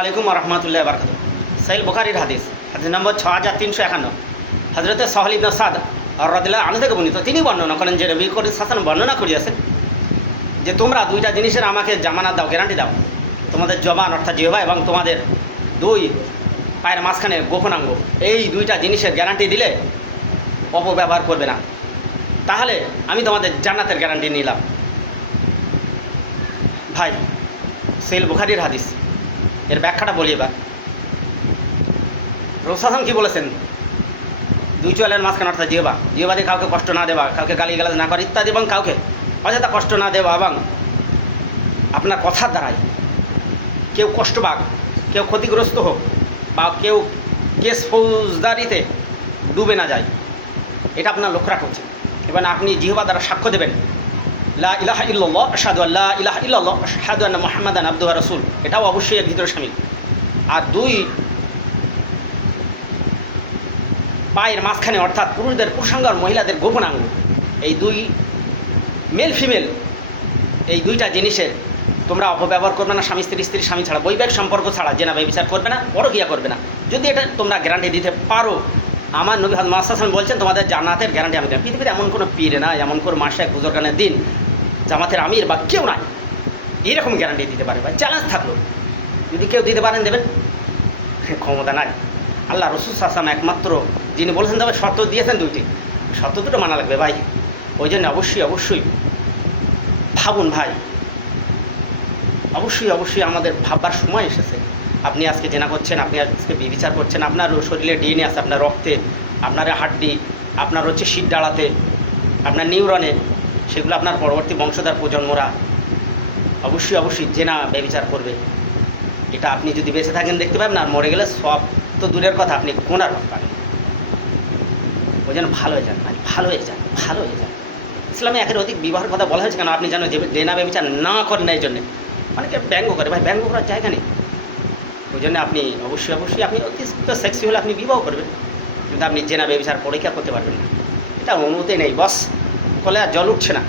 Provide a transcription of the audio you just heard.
আলাইকুম রহমতুল্লাহ বরকত। সহিহ বুখারীর হাদিস নম্বর 6351। হযরত সাহল ইবনে সাদ রাদিয়াল্লাহু আনহু থেকে বর্ণিত, তিনি বর্ণনা করেন যে নবী করিম সাল্লাল্লাহু আলাইহি ওয়াসাল্লাম বর্ণনা করিয়াছেন যে তোমরা দুইটা জিনিসের আমাকে জামানত দাও, গ্যারান্টি দাও। তোমাদের জবান অর্থাৎ জিহ্বা এবং তোমাদের দুই পায়ের মাঝখানে গোপনাঙ্গ, এই দুইটা জিনিসের গ্যারান্টি দিলে অপব্যবহার করবে না, তাহলে আমি তোমাদের জান্নাতের গ্যারান্টি নিলাম। ভাই, সহিহ বুখারীর হাদিস, এর ব্যাখ্যাটা বলি এবার। রসুল কি বলেছেন? দুই চোয়ালের মাঝখানে অর্থাৎ জিহ্বা দিয়ে কাউকে কষ্ট না দেওয়া, কাউকে গালিগালাজ না করা ইত্যাদি, এবং কাউকে অযথা কষ্ট না দেওয়া, এবং আপনার কথার দ্বারাই কেউ কষ্ট পাক, কেউ ক্ষতিগ্রস্ত হোক, বা কেউ কেস ফৌজদারিতে ডুবে না যায়, এটা আপনার লক্ষ্য রাখা উচিত। এবং আপনি জিহ্বা দ্বারা সাক্ষ্য দেবেন লা ইলাহা ইল্লাল্লাহ আশহাদু আল্লা ইলাহা ইল্লাল্লাহ আশহাদু আন্না মুহাম্মাদান আবদুহু ওয়া রাসূলুহু, এটাও অবশ্যই এর ভিতরে শামিল। আর দুই পায়ের মাঝখানে অর্থাৎ পুরুষদের পুরুষাঙ্গ আর মহিলাদের গোপনাঙ্গ, এই দুই মেল ফিমেল, এই দুইটা জিনিসের তোমরা অপব্যবহার করবে না। স্বামী স্ত্রী, স্ত্রী স্বামী ছাড়া, বৈবাহিক সম্পর্ক ছাড়া জেনা ব্যভিচার করবে না, পরকীয়া করবে না। যদি এটা তোমরা গ্যারান্টি দিতে পারো, আমার নবী মুহাম্মদ সাল্লাল্লাহু আলাইহি ওয়াসাল্লাম বলছেন তোমাদের জান্নাতের গ্যারান্টি আমি দিলাম। পৃথিবীতে এমন কোনো পীর নাই, এমন কোনো মাসে বুজুর্গানের দিন, জামাতের আমির বা কেউ নাই এরকম গ্যারান্টি দিতে পারে। বা চ্যালেঞ্জ থাকলো, যদি কেউ দিতে পারেন দেবেন, ক্ষমতা নাই। আল্লাহ রসুল সাল্লাল্লাহু আলাইহি ওয়াসাল্লাম একমাত্র যিনি বলেছেন, তবে শর্ত দিয়েছেন দুইটি, শর্ত দুটো মানা লাগবে ভাই। ওই জন্য অবশ্যই ভাবুন ভাই, অবশ্যই আমাদের ভাববার সময় এসেছে। আপনি আজকে জেনা করছেন, আপনি আজকে বিচার করছেন, আপনার শরীরে ডিএনএ আছে, আপনার রক্তে, আপনার হাড্ডি, আপনার হচ্ছে শির ডালাতে, আপনার নিউরনে, সেগুলো আপনার পরবর্তী বংশধর প্রজন্মরা অবশ্যই জেনা ব্যভিচার করবে। এটা আপনি যদি বেঁচে থাকেন দেখতে পাবেন, আর মরে গেলে সব তো দূরের কথা, আপনি কোনার রফ পাবেন। ওই জন্য ভালো হয়ে যান ভাই, ভালো হয়ে যান। ইসলামে একের অধিক বিবাহের কথা বলা হয়েছে কেন? আপনি জানেন যে জেনা ব্যভিচার না করেন না, এই জন্যে অনেকে ব্যঙ্গ করে। ভাই, ব্যঙ্গ করার জায়গা নেই। ওই জন্য আপনি অবশ্যই আপনি অতিরিক্ত সেক্সি হলে আপনি বিবাহ করবেন, কিন্তু আপনি জেনা ব্যভিচার পরীক্ষা করতে পারবেন না। এটা অনুমতি নেই, বস কলে আর জল উঠছে না।